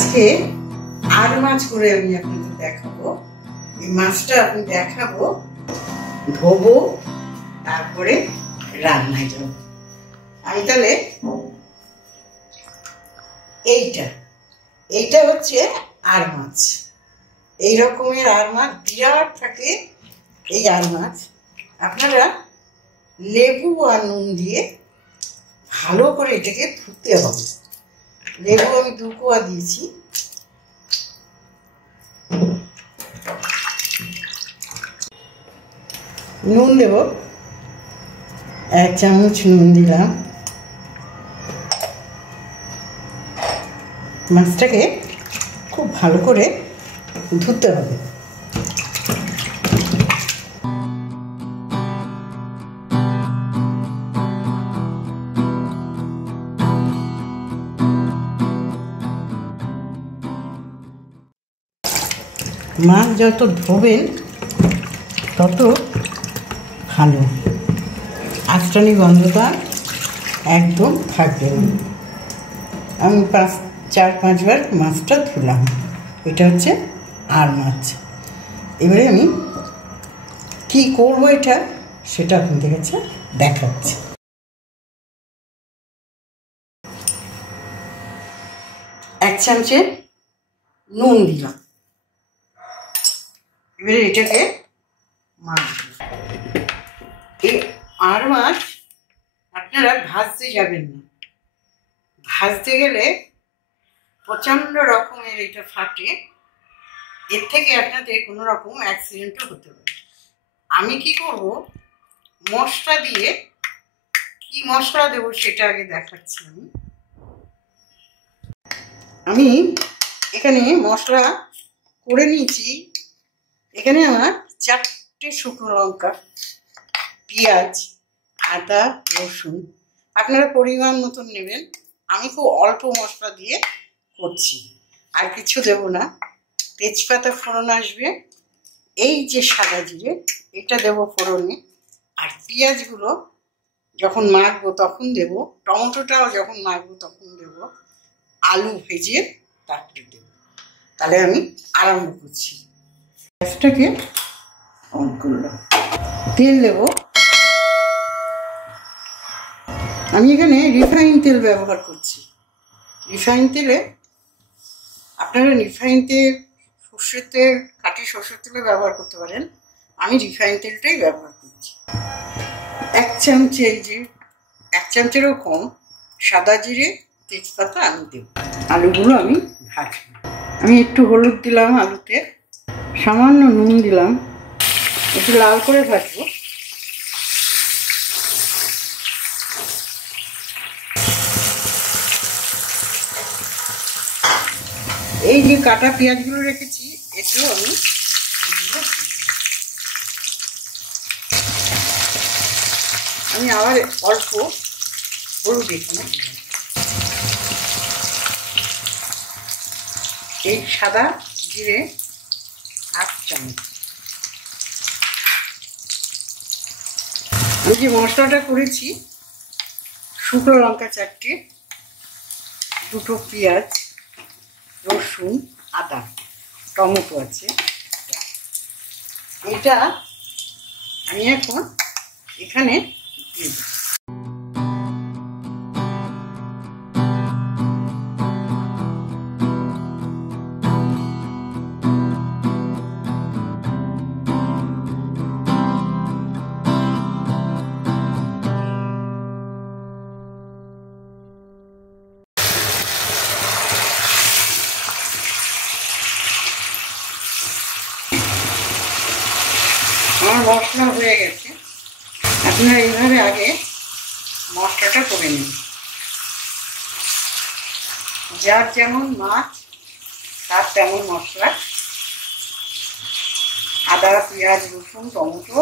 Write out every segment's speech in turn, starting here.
আজকে আর মাছ করে আমি আপনাদের দেখাবো। এই মাছটা আমি দেখাবো, ধোবো, তারপরে রান্নায় যাবো। আমি তাহলে এইটা হচ্ছে আর মাছ। এই রকমের আর মাছ বিরাট থাকে। এই আর মাছ আপনারা লেবু আর নুন দিয়ে ভালো করে এটাকে ধুতে হবে। লেবু আমি 2 কোয়া দিয়েছি। নুন দেব, 1 চামচ নুন দিলাম। মাছটাকে খুব ভালো করে ধুতে হবে। মাছ যত ধোবেন তত ভালো, আঁচটানি গন্ধটা একদম থাকবে না। আমি 4-5 বার মাছটা ধুলাম। এটা হচ্ছে আর মাছ। এবারে আমি কি করব এটা সেটা আপনাদের কাছে দেখাচ্ছি। এক চামচে নুন দিলাম। এবারে এটাকে এই আর মাছ আপনারা ভাজতে যাবেন না। ভাজতে গেলে প্রচন্ড রকমের এটা ফাটে। এর থেকে আপনাদের কোনো রকম অ্যাক্সিডেন্টও হতে পারে। আমি কি করব, মশলা দিয়ে কি মশলা দেব সেটা আগে দেখাচ্ছি। আমি এখানে মশলা করে নিয়েছি। এখানে আমার 4টে শুকনো লঙ্কা, পেঁয়াজ, আদা, রসুন আপনারা পরিমাণ মতন নেবেন। আমি খুব অল্প মশলা দিয়ে করছি, আর কিছু দেব না। তেজপাতা ফোড়ন আসবে, এই যে সাদা জিরে এটা দেব ফোড়নে, আর পেঁয়াজগুলো যখন মাখবো তখন দেব, টমেটোটাও যখন মাখবো তখন দেব, আলু ভেজে তারপরে দেব। তাহলে আমি আরম্ভ করছি। গ্যাসটাকে অন করলাম, তেল দেব। আমি এখানে রিফাইন তেল ব্যবহার করছি। রিফাইন তেলে আপনারা রিফাইন তেল, সর্ষের তেল, খাঁটি সর্ষের তেলে ব্যবহার করতে পারেন। আমি রিফাইন তেলটাই ব্যবহার করছি। 1 চামচে, এই যে 1 চামচেরও কম সাদা জিরে, তেজপাতা আমি দেব। আলুগুলো আমি ভাজবো। আমি একটু হলুদ দিলাম আলুতে, সামান্য নুন দিলাম, একটু লাল করে ভাজবো। এই যে কাটা পেঁয়াজগুলো রেখেছি এটাও আমি আবার অল্প হলুদ এখানে দিলাম। এই সাদা জিরে 8 চামচ। এই যে মশলাটা করেছি, শুকনো লঙ্কা 4টে, 2টো পেঁয়াজ, রসুন, আদা, টমেটো আছে, এটা আমি এখন এখানে দিয়ে দেব। আমার মশলা হয়ে গেছে। আপনারা এইভাবে আগে মশলাটা করে নিন। যার যেমন মাছ তার তেমন মশলা, আদা, পেঁয়াজ, রসুন, টমেটো,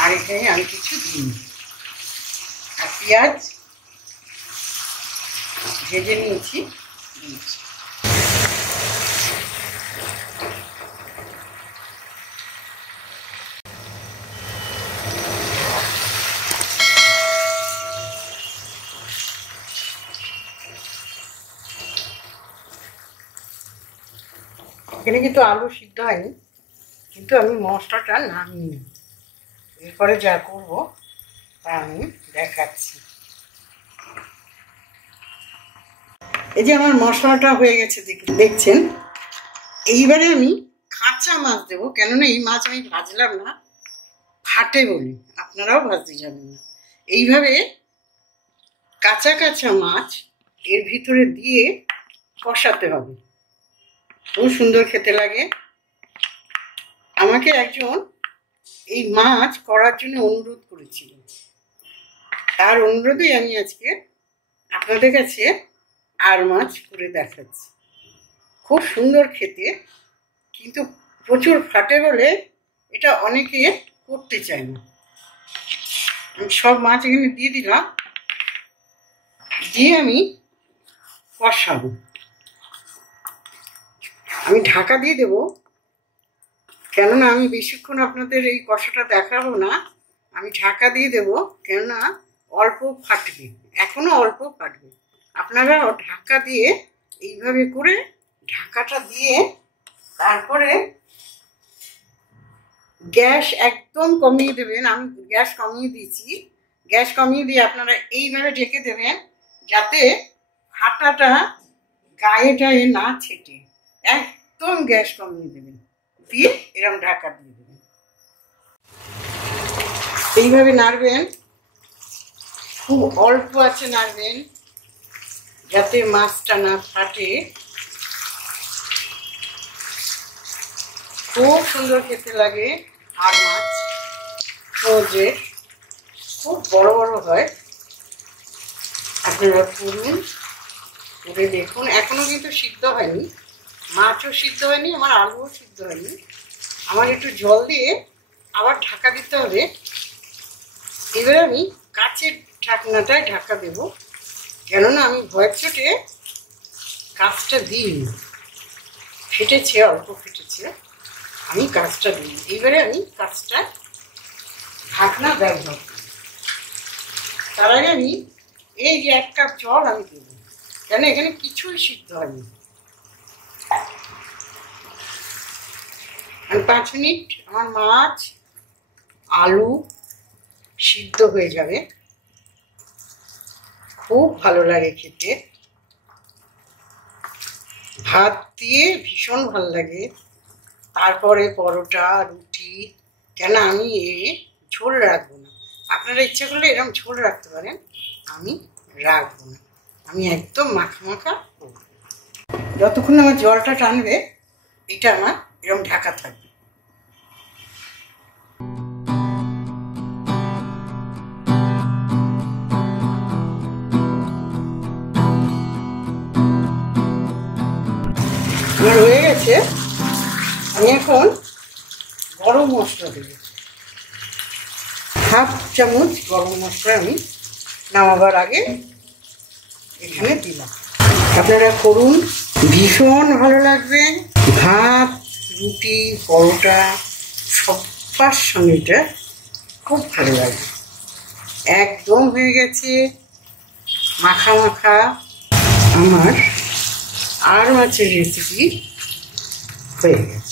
আর এখানে আমি কিছু দিই। আর পেঁয়াজ ভেজে নিয়েছি, দিয়েছি। এখানে কিন্তু আলু সিদ্ধ হয়নি, কিন্তু আমি মশলাটা নামিয়ে নিই। এরপরে যা করব তা আমি দেখাচ্ছি। এই যে আমার মশলাটা হয়ে গেছে দেখছেন। এইবারে আমি কাঁচা মাছ দেবো, কেননা এই মাছ আমি ভাজলাম না, ফাটে বলি, আপনারাও ভাজতে যাবেন না। এইভাবে কাঁচা কাঁচা মাছ এর ভিতরে দিয়ে কষাতে হবে, খুব সুন্দর খেতে লাগে। আমাকে একজন এই মাছ করার জন্য অনুরোধ করেছিল, তার অনুরোধেই আমি আজকে আপনাদের কাছে আর মাছ করে দেখাচ্ছি। খুব সুন্দর খেতে, কিন্তু প্রচুর ফাটে বলে এটা অনেকে করতে চায় না। আমি সব মাছ এখানে দিয়ে দিলাম, দিয়ে আমি কষাবো। আমি ঢাকা দিয়ে দেবো, কেননা আমি বেশিক্ষণ আপনাদের এই কষাটা দেখাবো না। আমি ঢাকা দিয়ে দেবো, কেননা অল্প ফাটবে, এখনো অল্প ফাটবে। আপনারা ঢাকা দিয়ে এইভাবে করে ঢাকাটা দিয়ে তারপরে গ্যাস একদম কমিয়ে দেবেন। আমি গ্যাস কমিয়ে দিয়েছি, গ্যাস কমিয়ে দিয়ে আপনারা এইভাবে ঢেকে দেবেন, যাতে ফাটাটা গায়ে গায়ে না ছেটে। একদম গ্যাস কমিয়ে দেবেন, দিয়ে এরকম ঢাকা দিয়ে দেবেন। এইভাবে নাড়বেন, খুব অল্প আছে নাড়বেন, যাতে মাছটা না ফাটে। খুব সুন্দর খেতে লাগে আর মাছ সহজে, খুব বড় বড় হয়। আপনারা করুন, করে দেখুন। এখনো কিন্তু সিদ্ধ হয়নি, মাছও সিদ্ধ হয়নি, আমার আলুও সিদ্ধ হয়নি। আমার একটু জল দিয়ে আবার ঢাকা দিতে হবে। এবার আমি কাচের ঢাকনাটায় ঢাকা দেব, কেননা আমি ভয়ের চোটে কাজটা দিইনি, ফেটেছে, অল্প ফেটেছে, আমি কাজটা দিই। এইবারে আমি কাজটা ঢাকনা ব্যবহার করি। তার আগে আমি এই যে 1 কাপ জল আমি দেবো, কেন এখানে কিছুই সিদ্ধ হয়নি। 5 মিনিট আমার মাছ আলু সিদ্ধ হয়ে যাবে, খুব ভালো লাগে খেতে। ভাত দিয়ে ভীষণ ভালো লাগে, তারপরে পরোটা, রুটি। কেন আমি ঝোল রাখবো না, আপনারা ইচ্ছা করলে এরকম ঝোল রাখতে পারেন, আমি রাখবো না। আমি একদম মাখা মাখা করবো। যতক্ষণ আমার জলটা টানবে, এটা আমার এরকম ঢাকা থাকবে। আমার হয়ে গেছে। আমি এখন গরম মশলা দেব, 1/2 চামচ গরম মশলা আমি নামাবার আগে এখানে দিলাম। আপনারা করুন, ভীষণ ভালো লাগবে। ভাত, রুটি, পরোটা সবার সঙ্গে এটা খুব ভালো লাগবে। একদম হয়ে গেছে মাখা মাখা আমার আর মাছের রেসিপি হয়ে গেছে।